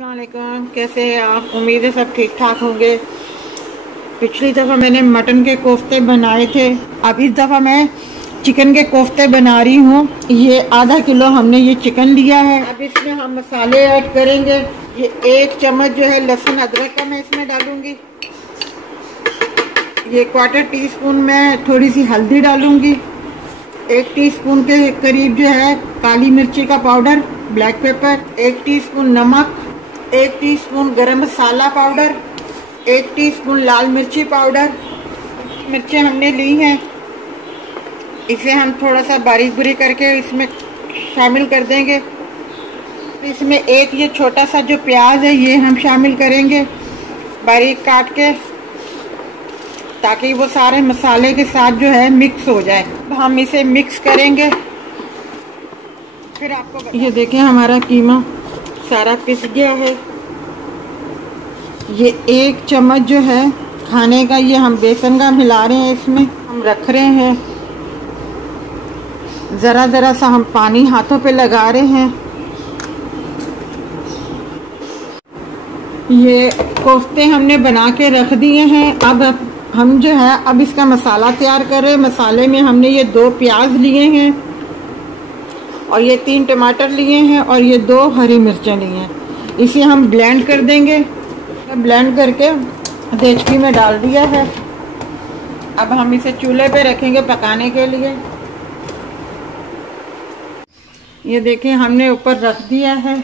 अस्सलाम वालेकुम, कैसे हैं आप? उम्मीद है सब ठीक ठाक होंगे। पिछली दफ़ा मैंने मटन के कोफ्ते बनाए थे, अब इस दफ़ा मैं चिकन के कोफ्ते बना रही हूँ। ये आधा किलो हमने ये चिकन लिया है। अब इसमें हम मसाले ऐड करेंगे। ये 1 चम्मच जो है लहसुन अदरक का मैं इसमें डालूंगी। ये 1/4 टीस्पून मैं थोड़ी सी हल्दी डालूंगी। 1 टीस्पून के करीब जो है काली मिर्ची का पाउडर, ब्लैक पेपर, 1 टीस्पून नमक, 1 टीस्पून गरम मसाला पाउडर, 1 टीस्पून लाल मिर्ची पाउडर। मिर्चें हमने ली हैं, इसे हम थोड़ा सा बारीक बुरी करके इसमें शामिल कर देंगे। इसमें एक ये छोटा सा जो प्याज है ये हम शामिल करेंगे बारीक काट के, ताकि वो सारे मसाले के साथ जो है मिक्स हो जाए। हम इसे मिक्स करेंगे। फिर आपको ये देखें हमारा कीमा सारा पिस गया है। ये 1 चम्मच जो है खाने का ये हम बेसन का मिला रहे हैं, इसमें हम रख रहे हैं। ज़रा ज़रा सा हम पानी हाथों पे लगा रहे हैं। ये कोफ्ते हमने बना के रख दिए हैं। अब हम जो है अब इसका मसाला तैयार कर रहे हैं। मसाले में हमने ये 2 प्याज लिए हैं और ये 3 टमाटर लिए हैं और ये 2 हरी मिर्चें ली हैं। इसे हम ब्लेंड कर देंगे। ब्लेंड करके देचकी में डाल दिया है। अब हम इसे चूल्हे पे रखेंगे पकाने के लिए। ये देखें हमने ऊपर रख दिया है।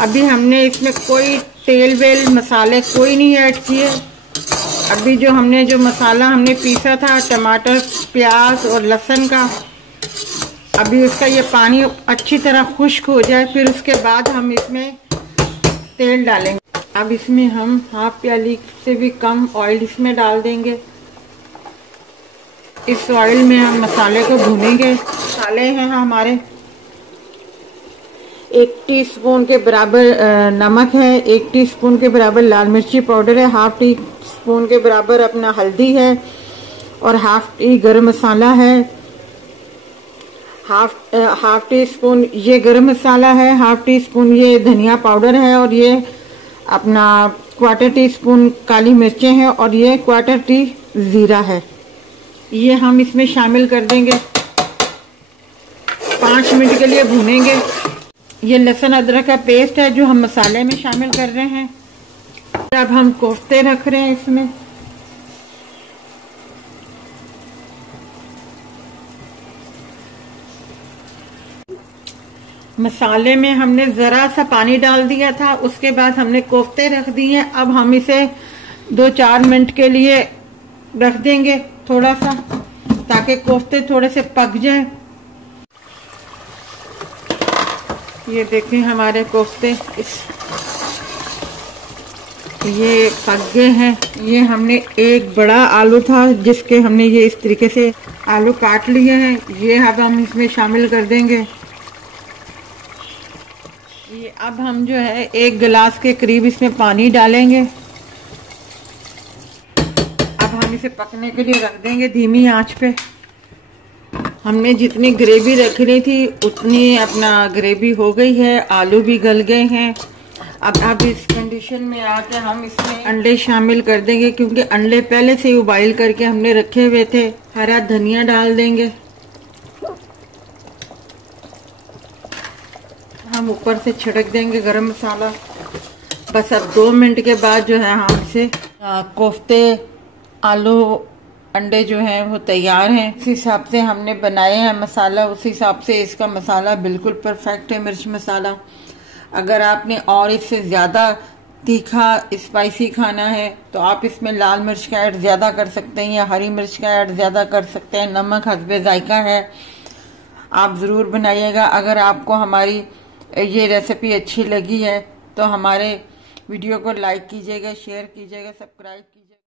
अभी हमने इसमें कोई तेल वेल मसाले कोई नहीं ऐड किए। अभी जो मसाला हमने पीसा था टमाटर, प्याज और लहसुन का, अभी उसका ये पानी अच्छी तरह खुश्क हो जाए, फिर उसके बाद हम इसमें तेल डालेंगे। अब इसमें हम 1/2 प्याली से भी कम ऑयल इसमें डाल देंगे। इस ऑयल में हम मसाले को भूनेंगे। मसाले हैं हमारे 1 टीस्पून के बराबर नमक है, 1 टीस्पून के बराबर लाल मिर्ची पाउडर है, 1/2 टीस्पून के बराबर अपना हल्दी है और 1/2 टी गरम मसाला है, 1/2 टीस्पून ये गरम मसाला है, 1/2 टीस्पून ये धनिया पाउडर है और ये अपना 1/4 टीस्पून काली मिर्चें हैं और ये 1/4 टी जीरा है। ये हम इसमें शामिल कर देंगे। 5 मिनट के लिए भूनेंगे। ये लहसुन अदरक का पेस्ट है जो हम मसाले में शामिल कर रहे हैं। अब हम कोफ्ते रख रहे हैं इसमें। मसाले में हमने जरा सा पानी डाल दिया था, उसके बाद हमने कोफ्ते रख दिए। अब हम इसे 2-4 मिनट के लिए रख देंगे थोड़ा सा, ताकि कोफ्ते थोड़े से पक जाएं। ये देखें हमारे कोफ्ते ये पक गए हैं। ये हमने एक बड़ा आलू था जिसके हमने ये इस तरीके से आलू काट लिए हैं, ये अब हम इसमें शामिल कर देंगे। ये अब हम जो है 1 गिलास के करीब इसमें पानी डालेंगे। अब हम इसे पकने के लिए रख देंगे धीमी आंच पे। हमने जितनी ग्रेवी रखनी थी उतनी अपना ग्रेवी हो गई है, आलू भी गल गए हैं। अब इस कंडीशन में आके हम इसमें अंडे शामिल कर देंगे, क्योंकि अंडे पहले से ही उबाइल करके हमने रखे हुए थे। हरा धनिया डाल देंगे। हम ऊपर से छिड़क देंगे गरम मसाला। बस अब 2 मिनट के बाद जो है हम इसे कोफ्ते, आलू, अंडे जो हैं वो तैयार हैं। इस हिसाब से हमने बनाए हैं मसाला, उस हिसाब से इसका मसाला बिल्कुल परफेक्ट है, मिर्च मसाला। अगर आपने और इससे ज़्यादा तीखा स्पाइसी खाना है तो आप इसमें लाल मिर्च का ऐड ज़्यादा कर सकते हैं या हरी मिर्च का ऐड ज़्यादा कर सकते हैं। नमक हस्बे जायका है, आप ज़रूर बनाइएगा। अगर आपको हमारी ये रेसिपी अच्छी लगी है तो हमारे वीडियो को लाइक कीजिएगा, शेयर कीजिएगा, सब्सक्राइब कीजिएगा।